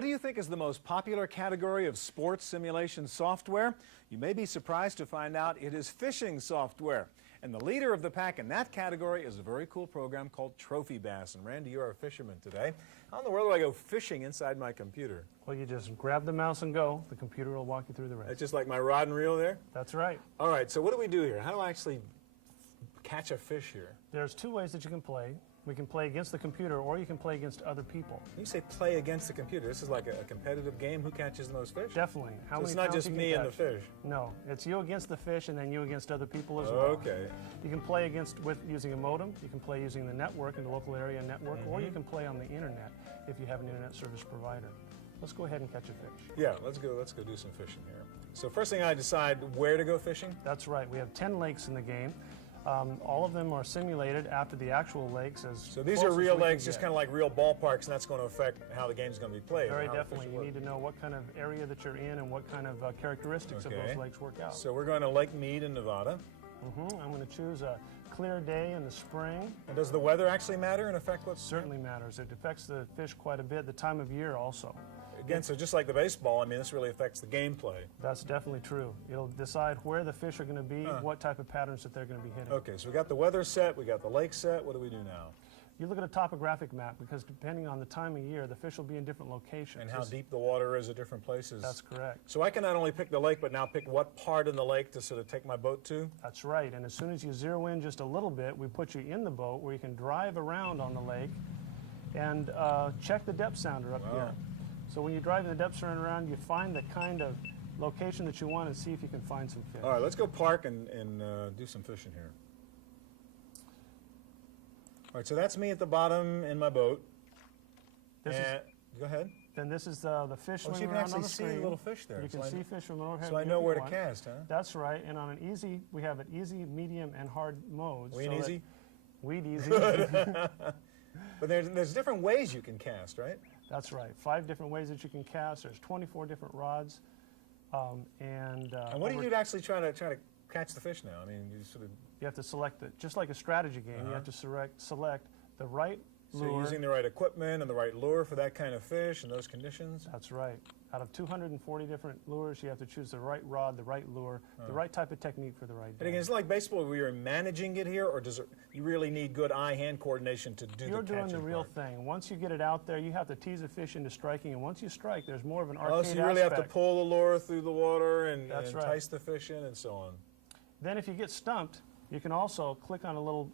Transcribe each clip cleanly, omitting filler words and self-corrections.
What do you think is the most popular category of sports simulation software? You may be surprised to find out it is fishing software. And the leader of the pack in that category is a very cool program called Trophy Bass. And Randy, you're a fisherman today. How in the world do I go fishing inside my computer? Well, you just grab the mouse and go. The computer will walk you through the rest. That's just like my rod and reel there? That's right. All right, so what do we do here? How do I actually catch a fish here? There's two ways that you can play. We can play against the computer, or you can play against other people. You say play against the computer. This is like a competitive game. Who catches the most fish? Definitely. So it's not just me and the fish? No. It's you against the fish, and then you against other people as well. Okay. You can play using a modem. You can play using the network in the local area network, or you can play on the internet if you have an internet service provider. Let's go ahead and catch a fish. Yeah, let's go do some fishing here. So first thing I decide where to go fishing? That's right. We have 10 lakes in the game. All of them are simulated after the actual lakes. So these are real lakes, just kind of like real ballparks, and that's going to affect how the game's going to be played. Very definitely. You need to know what kind of area that you're in and what kind of characteristics of those lakes work out. So we're going to Lake Mead in Nevada. I'm going to choose a clear day in the spring. And does the weather actually matter and affect what's... Certainly matters. It affects the fish quite a bit, the time of year also. Again, so just like the baseball, I mean, this really affects the gameplay. That's definitely true. It'll decide where the fish are going to be, what type of patterns that they're going to be hitting. Okay, so we got the weather set, we got the lake set. What do we do now? You look at a topographic map, because depending on the time of year, the fish will be in different locations. And how deep the water is at different places. That's correct. So I can not only pick the lake, but now pick what part in the lake to sort of take my boat to? That's right. And as soon as you zero in just a little bit, we put you in the boat where you can drive around on the lake and check the depth sounder up here. So when you drive the depth sounder around, you find the kind of location that you want and see if you can find some fish. All right, let's go park and do some fishing here. All right, so that's me at the bottom in my boat. Go ahead. Then this is the fish swimming around on the screen. So you can actually see little fish there. You can see fish from overhead. So I know where to cast, huh? That's right. And on an easy, we have an easy, medium, and hard modes. Weed easy? Weed easy. But there's different ways you can cast, right? That's right. 5 different ways that you can cast. There's 24 different rods. And what do you do to actually try to catch the fish now? I mean, you have to select it, just like a strategy game. You have to select the right lure. So you're using the right equipment and the right lure for that kind of fish and those conditions? That's right. Out of 240 different lures, you have to choose the right rod, the right lure, the right type of technique for the right day. And again, it's like baseball where you're managing it here, or does you really need good eye-hand coordination to do the catching You're doing the real part? thing. Once you get it out there, you have to tease the fish into striking, and once you strike, there's more of an arcade so you really have to pull the lure through the water and entice the fish in and so on. Then if you get stumped, you can also click on a little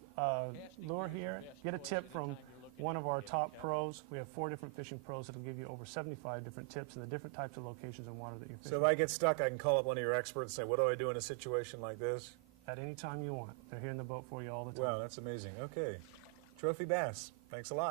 lure here, get a tip from one of our top pros. We have 4 different fishing pros that will give you over 75 different tips in the different types of locations in water that you're fishing. So if I get stuck, I can call up one of your experts and say, what do I do in a situation like this? At any time you want. They're here in the boat for you all the time. Wow, that's amazing. Okay. Trophy Bass. Thanks a lot.